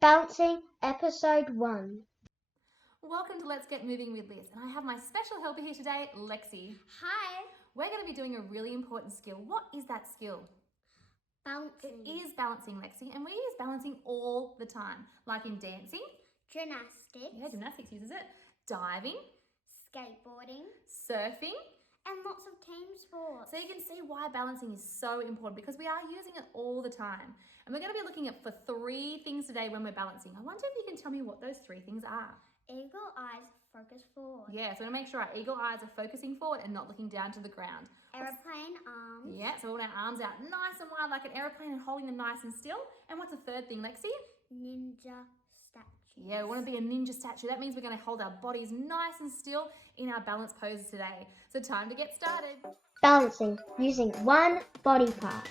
Bouncing, Episode 1. Welcome to Let's Get Moving with Liz, and I have my special helper here today, Lexi. Hi. We're going to be doing a really important skill. What is that skill? Bouncing. It is balancing, Lexi, and we use balancing all the time, like in dancing. Gymnastics. Yeah, gymnastics uses it. Diving. Skateboarding. Surfing. And lots of team sports. So you can see why balancing is so important, because we are using it all the time. And we're going to be looking at for 3 things today when we're balancing. I wonder if you can tell me what those 3 things are. Eagle eyes, focus forward. Yeah, so we're going to make sure our eagle eyes are focusing forward and not looking down to the ground. Aeroplane arms. Yeah, so we want our arms out nice and wide like an aeroplane and holding them nice and still. And what's the 3rd thing, Lexi? Ninja statue. Yeah, we want to be a ninja statue. That means we're going to hold our bodies nice and still in our balance poses today. So time to get started. Balancing, using one body part.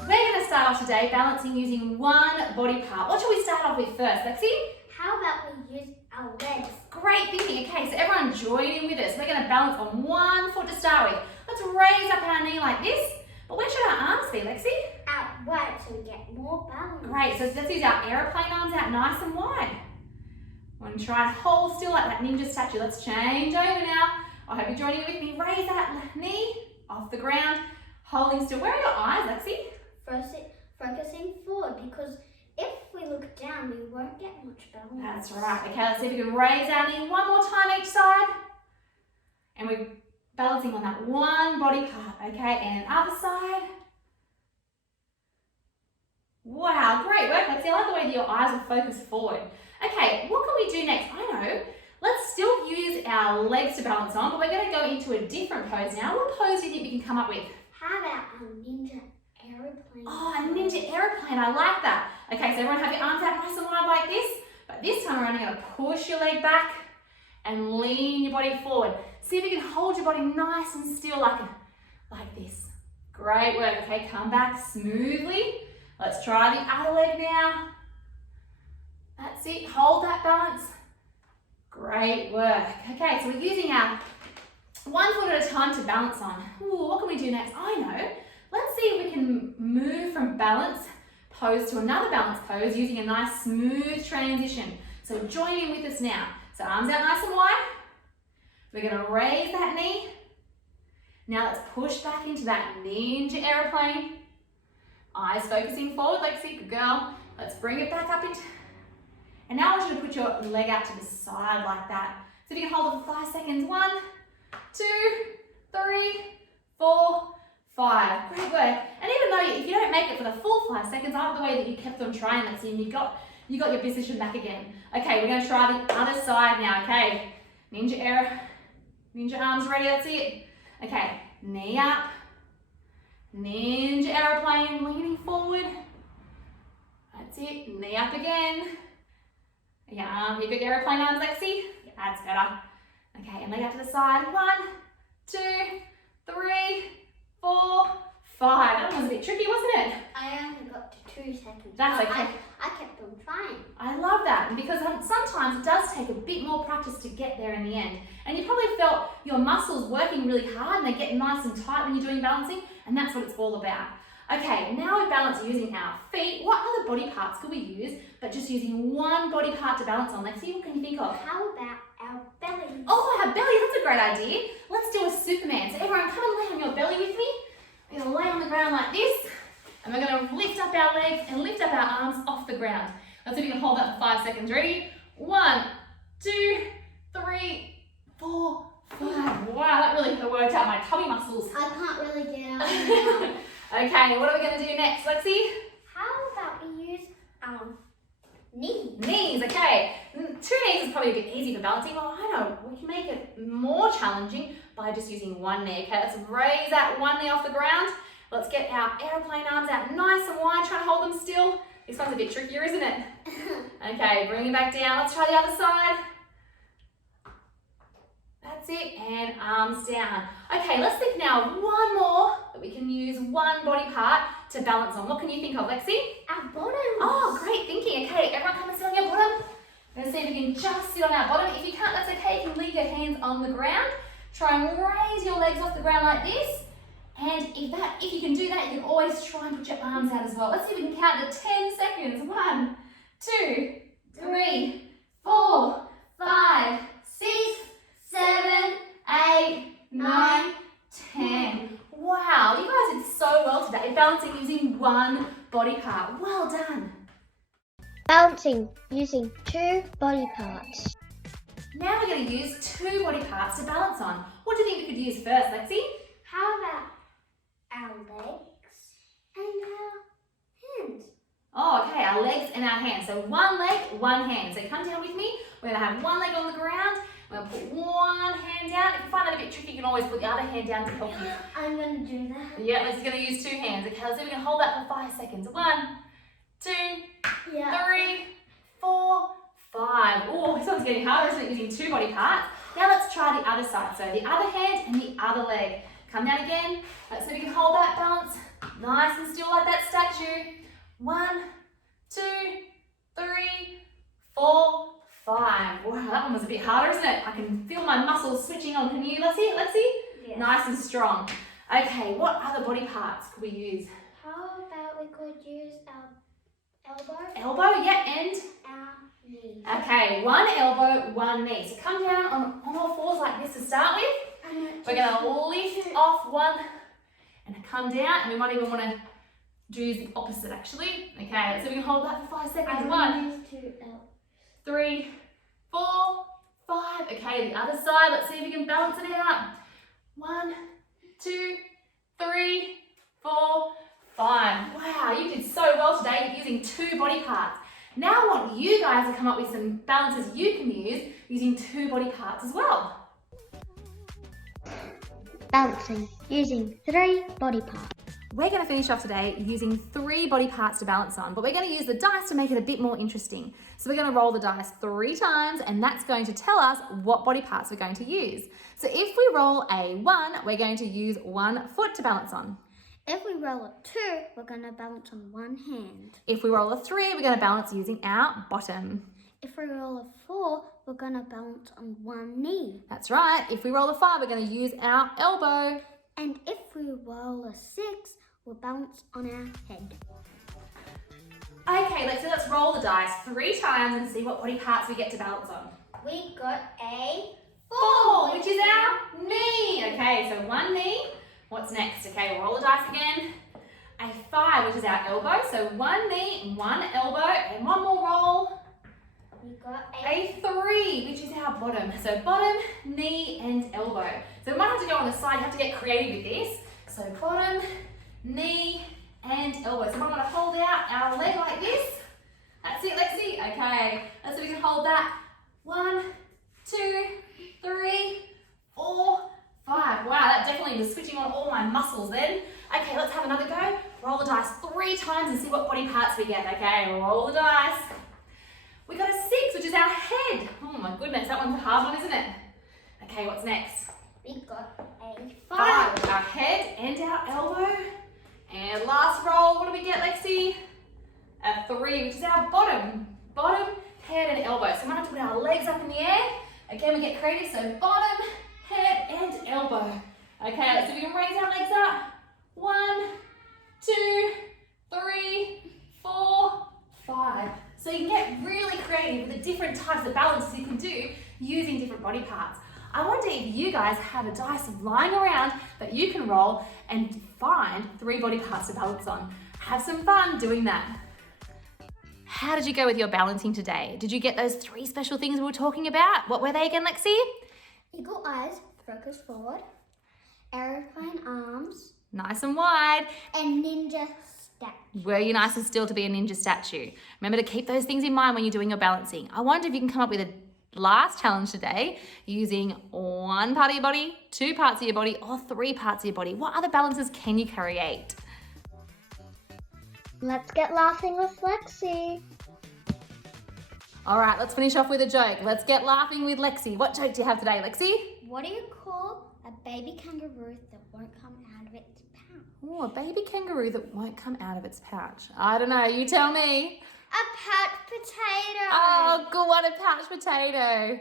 We're going to start off today balancing using one body part. What should we start off with first, Lexi? How about we use our legs? Great thinking. Okay, so everyone join in with us. We're going to balance on one foot to start with. Let's raise up our knee like this. But where should our arms be, Lexi? Out wide so we get more balance. Great, so let's use our aeroplane arms out nice and wide. We're going to try and hold still like that ninja statue. Let's change over now. I hope you're joining with me. Raise that knee off the ground, holding still. Where are your eyes, Lexi? Focusing forward, because if we look down, we won't get much balance. That's right. Okay, let's see if we can raise our knee one more time each side. And we're balancing on that one body part. Okay, and other side. Wow, great work, Lexi. I like the way that your eyes are focused forward. Okay, what can we do next? I know. Let's still use our legs to balance on, but we're going to go into a different pose now. What pose do you think we can come up with? How about a ninja aeroplane? Oh, a ninja aeroplane. I like that. Okay, so everyone have your arms out nice and wide like this. But this time around, you're going to push your leg back and lean your body forward. See if you can hold your body nice and still like this. Great work. Okay, come back smoothly. Let's try the other leg now. That's it. Hold that balance. Great work. Okay, so we're using our one foot at a time to balance on. Ooh, what can we do next? I know. Let's see if we can move from balance pose to another balance pose using a nice smooth transition. So join in with us now. So arms out nice and wide. We're going to raise that knee. Now let's push back into that ninja aeroplane. Eyes focusing forward, Lexi, good girl. Let's bring it back up into... And now I want you to put your leg out to the side like that. So if you can hold it for 5 seconds. 1, 2, 3, 4, 5. Great work. And even though if you don't make it for the full 5 seconds, I like the way that you kept on trying, Lexi, and you got your position back again. Okay, we're going to try the other side now. Okay, ninja arms ready. That's it. Okay, knee up. Ninja aeroplane, leaning forward. That's it. Knee up again. Yeah, you got your aeroplane arms, Lexi? Yeah, that's better. Okay, and leg out to the side. 1, 2, 3, 4, 5. That one was a bit tricky, wasn't it? I only got to 2 seconds. That's okay. I kept on trying. I love that, because sometimes it does take a bit more practice to get there in the end. And you probably felt your muscles working really hard and they get nice and tight when you're doing balancing, and that's what it's all about. Okay, now we balance using our feet. What other body parts could we use, but just using one body part to balance on? Lexi, what can you think of? How about our bellies? Oh, our belly, that's a great idea. Let's do a Superman. So everyone, come and lay on your belly with me. We're going to lay on the ground like this, and we're going to lift up our legs and lift up our arms off the ground. Let's see if we can hold that for 5 seconds. Ready? 1, 2, 3, 4, 5. Wow, that really worked out my tummy muscles. I can't really get out now. Okay, what are we going to do next, Lexi? How about we use our knees? Knees, okay. 2 knees is probably a bit easy for balancing. Well, I know, we can make it more challenging by just using one knee. Okay, let's raise that one knee off the ground. Let's get our aeroplane arms out nice and wide. Try to hold them still. This one's a bit trickier, isn't it? Okay, bring it back down. Let's try the other side. That's it, and arms down. Okay, let's think now of one more that we can use one body part to balance on. What can you think of, Lexi? Our bottom. Oh, great thinking. Okay, everyone come and sit on your bottom. Let's see if you can just sit on our bottom. If you can't, that's okay. You can leave your hands on the ground. Try and raise your legs off the ground like this. And if you can do that, you can always try and put your arms out as well. Let's see if we can count to 10 seconds. 1, 2, 3, 4, 5, 6, 7, 8, 9, 10. Wow, you guys did so well today, balancing using one body part. Well done. Balancing using 2 body parts. Now we're going to use 2 body parts to balance on. What do you think we could use first, Lexi? How about our legs and our hands? Oh, okay, our legs and our hands. So one leg, one hand. So come down with me. We're going to have one leg on the ground. We're going to put one hand down. If you find that a bit tricky, you can always put the other hand down to help you. I'm going to do that. Yeah, Lexi's going to use 2 hands. Okay, let's see if we can hold that for 5 seconds. 1, 2, Yeah. 3, 4, 5. Oh, this one's getting harder, isn't it, using 2 body parts? Now let's try the other side. So the other hand and the other leg. Come down again. Let's see if we can hold that balance. Nice and still like that statue. 1, 2, 3, 4, 5. Wow, that one was a bit harder, isn't it? I can feel my muscles switching on. Can you, Lexi? Yes. Nice and strong. Okay, what other body parts could we use? How about we could use our elbow? Elbow, yeah, and? Our knee. Okay, 1 elbow, 1 knee. So come down on all fours like this to start with. We're going to lift off one and come down, and we might even want to do the opposite actually. Okay, so we can hold that for 5 seconds. 1, 3, 4, 5. Okay, the other side. Let's see if we can balance it out. 1, 2, 3, 4, 5. Wow, you did so well today using 2 body parts. Now I want you guys to come up with some balances you can use using 2 body parts as well. Balancing using 3 body parts. We're going to finish off today using 3 body parts to balance on, but we're going to use the dice to make it a bit more interesting. So we're going to roll the dice 3 times, and that's going to tell us what body parts we're going to use. So if we roll a 1, we're going to use 1 foot to balance on. If we roll a 2, we're going to balance on 1 hand. If we roll a 3, we're going to balance using our bottom. If we roll a 4, we're going to balance on 1 knee. That's right. If we roll a 5, we're going to use our elbow. And if we roll a 6, we'll balance on our head. Okay, let's roll the dice 3 times and see what body parts we get to balance on. We got a 4, which is our knee. Okay, so 1 knee. What's next? Okay, we'll roll the dice again. A 5, which is our elbow. So 1 knee, 1 elbow, and 1 more roll. We got A 3, which is our bottom. So bottom, knee, and elbow. So we might have to go on the side. You have to get creative with this. So bottom, knee, and elbow. So we might want to hold out our leg like this. That's it, Lexi. Okay, let's see if we can hold that. 1, 2, 3, 4, 5. Wow, that definitely was switching on all my muscles then. Okay, let's have another go. Roll the dice 3 times and see what body parts we get. Okay, roll the dice. We got a 6, which is our head. Oh my goodness, that one's a hard one, isn't it? Okay, what's next? We got a 5, our head and our elbow. And last roll, what do we get, Lexi? A 3, which is our bottom. Bottom, head, and elbow. So we might have to put our legs up in the air. Again, we get creative, so bottom, head, and elbow. Okay, let's see if we can raise our legs up. 1, 2, 3, 4, 5. So you can get really creative with the different types of balances you can do using different body parts. I wonder if you guys have a dice lying around that you can roll and find 3 body parts to balance on. Have some fun doing that. How did you go with your balancing today? Did you get those 3 special things we were talking about? What were they again, Lexi? eagle eyes, focus forward, aeroplane arms, Nice and wide. and ninja statue. Were you nice and still to be a ninja statue? Remember to keep those things in mind when you're doing your balancing. I wonder if you can come up with a last challenge today using 1 part of your body, 2 parts of your body, or 3 parts of your body. What other balances can you create? Let's get laughing with Lexi. All right, let's finish off with a joke. Let's get laughing with Lexi. What joke do you have today, Lexi? What do you call a baby kangaroo that won't come out of its pouch? Oh, a baby kangaroo that won't come out of its pouch. I don't know, you tell me. A pouch potato. Oh, good one, a pouch potato.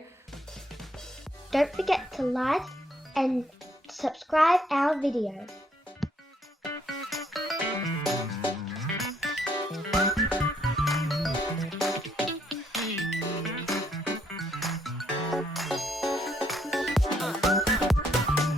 Don't forget to like, and subscribe our video.